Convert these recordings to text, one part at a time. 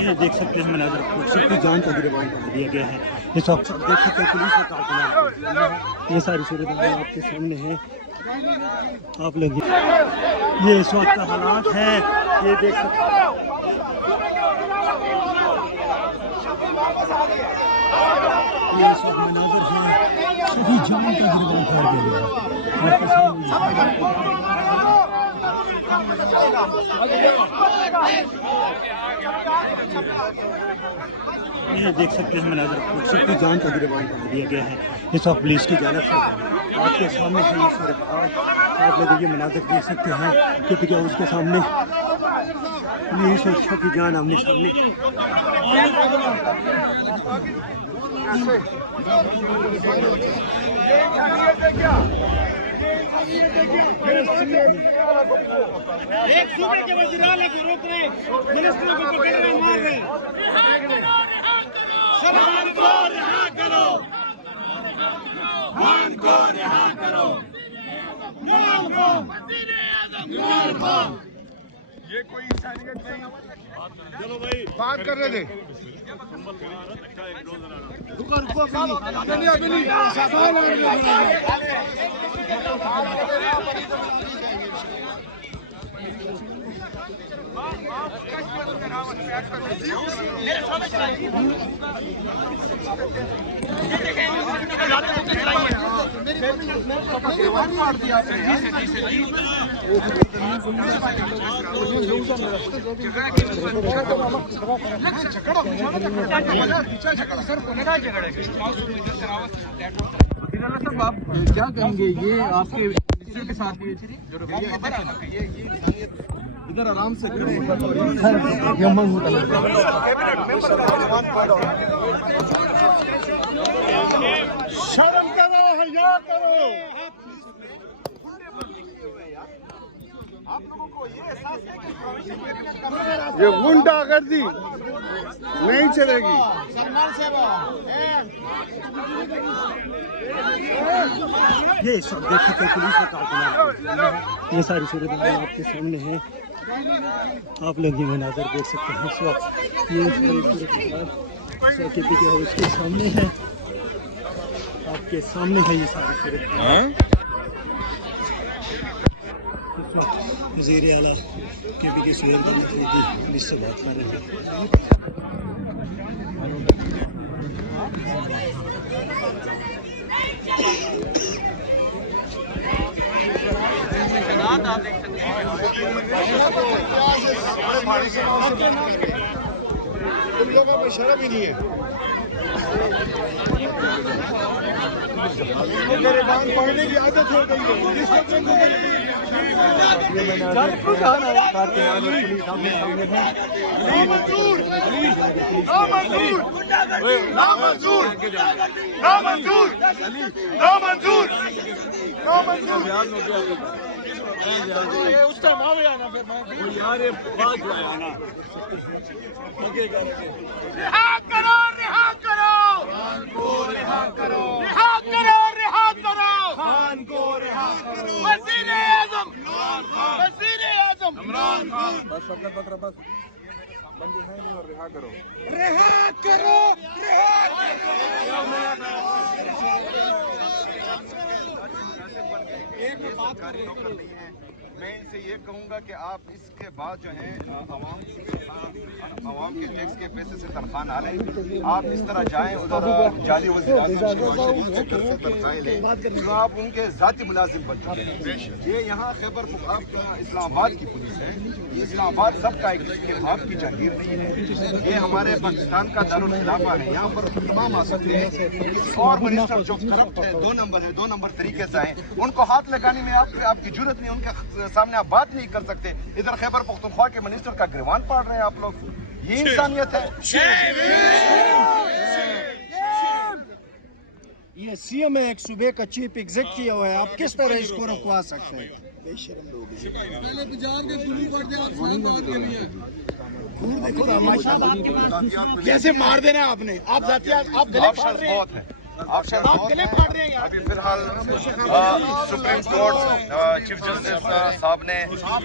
ये देख सकते हैं मनाज़र को सबकी जान को गिरफ्तार कर दिया गया है। इस वक्त देख सकते हैं पुलिस का कारखाना, ये सारी सूरत आपके सामने है। आप लोग ये इस वक्त का हालात है, ये देख सकते हैं। ये इस वक्त मनाज़र है, सभी जान को गिरफ्तार कर दिया गया है। ये देख सकते हैं मनाज़र को सबकी जान को गिरफ्तार कर दिया गया है। इस वक्त पुलिस की जानिब से आपके सामने से ये सूरत आप लोग ये मनाज़र देख सकते हैं क्योंकि क्या उसके सामने ये शख्स की जान आमने सामने। एक सूबे के वज़ीर आला को रोक रहे, मिनिस्टरों को पकड़ रहे, मार रहे। खान को रिहा करो, खान को रिहा करो, इमरान खान, इमरान खान। ये कोई इंसानियत नहीं। चलो भाई बात कर रहे थे। रुको रुको अभी नहीं आप क्या कहेंगे ये आपके मिनिस्टर के साथ इधर आराम से खड़े शर्म करो, हया करो। ये गुंडागर्दी नहीं चलेगी। ये सब देख सकते हैं पुलिस का कारखाना, ये सारी सूरत आपके सामने है। आप लोग ये मनाज़र देख सकते हैं इस वक्त ये सारी सूरत उसके सामने है, आपके सामने है ये सारी सूरत। वज़ीर आला KPK सुहेल अफरीदी पुलिस से बात कर रहे हैं। तुम लोगों को शर्म ही नहीं है। मेरे बांध पढ़ने की आदत हो गई है। उस टाइम आओ या ना फिर यार ये बात जो है ना रिहा करो, रिहा करो, खान को रिहा करो, रिहा करो, रिहा करो, खान को रिहा करो, वज़ीर आज़म इमरान खान, वज़ीर आज़म इमरान खान। बस बंदी है नहीं और रिहा करो, रिहा करो, रिहा करो। मैं इनसे ये कहूँगा कि आप इसके बाद जो है आवाम के टैक्स के पैसे से तनख्वाह ना लें। आप इस तरह जाएं उधर जाली वज़ीर आज़म शहबाज शरीफ के घर से तनख्वाहें लें, तो आप उनके ज़ाती मुलाजिम बन चुके हैं। ये यहाँ खैबर पख्तूनख्वा इस्लामाबाद की पुलिस है। ये इस्लामाबाद सबका एक किसी बाप की जागीर नहीं है। ये हमारे पाकिस्तान का दारुल खिलाफा है। यहाँ पर तमाम आ सकते हैं। और मिनिस्टर जो करप्ट है, 2 नंबर तरीके से आए, उनको हाथ लगाने में आपकी जरूरत नहीं, उनके सामने आप बात नहीं कर सकते। इधर खैबर पख्तूनख्वा के मिनिस्टर का गिरवान पाड़ रहे हैं आप लोग। ये इंसानियत है। ये सीएम है, एक सूबे का चीफ एग्जीक्यूटिव है, आप किस तरह इसको रुकवा सकते हैं? कैसे मार देना आपने? आप गले फाड़ रहे हैं। आपसे अभी फिलहाल सुप्रीम कोर्ट चीफ जस्टिस साहब ने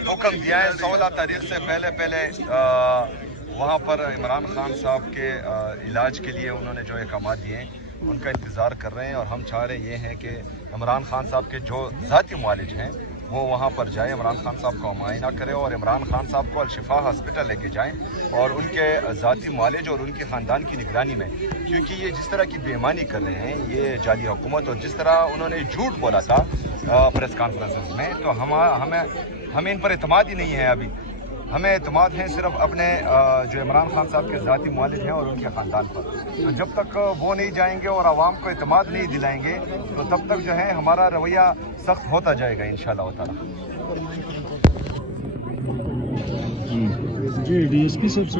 हुक्म दिया है 16 तारीख से पहले वहाँ पर इमरान खान साहब के इलाज के लिए उन्होंने जो अहकाम दिए हैं उनका इंतज़ार कर रहे हैं। और हम चाह रहे ये हैं कि इमरान खान साहब के जो ज़ाती मुआलिज हैं वो वहाँ पर जाए, इमरान खान साहब का मुआयना करें और इमरान खान साहब को अल-शिफा हॉस्पिटल लेके जाएं और उनके ज़ाती मुआलिज और उनके ख़ानदान की निगरानी में, क्योंकि ये जिस तरह की बेईमानी कर रहे हैं ये जाली हुकूमत और जिस तरह उन्होंने झूठ बोला था प्रेस कॉन्फ्रेंस में, तो हमें इन पर एतमाद ही नहीं है। अभी हमें एतमाद है सिर्फ अपने जो इमरान खान साहब के ज़ाती मुआलिज हैं और उनके ख़ानदान पर। तो जब तक वो नहीं जाएंगे और आवाम को एतमाद नहीं दिलाएंगे तो तब तक जो है हमारा रवैया सख्त होता जाएगा इंशाअल्लाह ताला। जी डीएसपी साहब से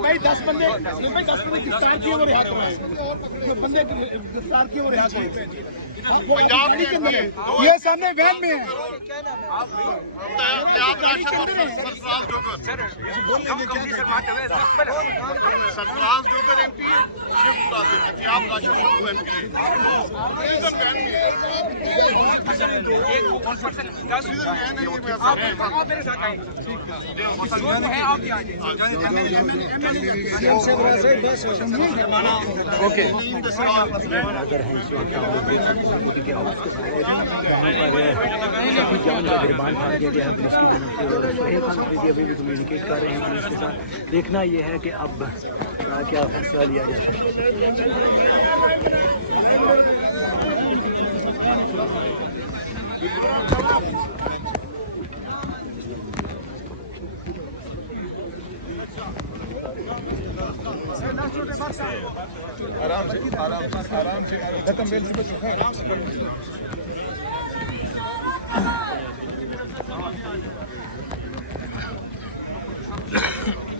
भाई 10 बंदे गिरफ्तार किए वो रिहा करवाए, बंदे गिरफ्तार किए वो रिहा करवाए। ये सामने वैन में है। कम्युनिकेट कर रहे हैं पुलिस के साथ। देखना यह है कि अब क्या फैसला लिया जाए। आराम से खत्म बेल से बचो आराम से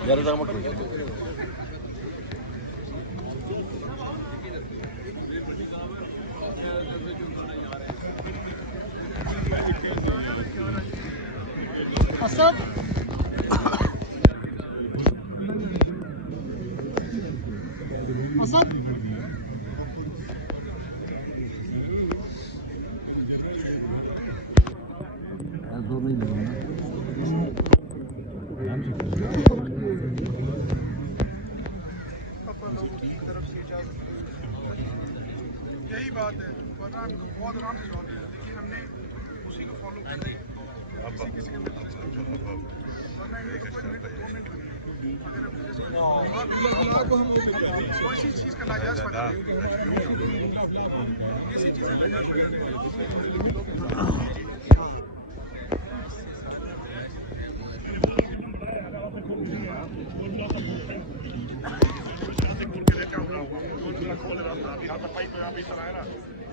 ज़्यादा मत करो। असद असद यही बात है, वरना बहुत आराम से जवाब दिया, लेकिन हमने उसी को फॉलो कर रहे हैं। किसी के अंदर वरना इनको कोई मिनट 2 मिनट अगर को हम किसी चीज़ का नाजायज़ फायदा किसी चीज़ का नाजायज़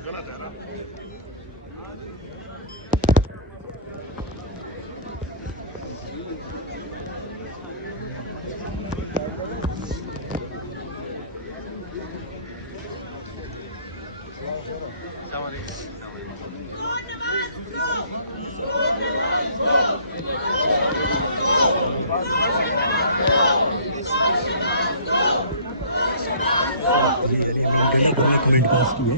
गलत है ना। कमेंट पास किए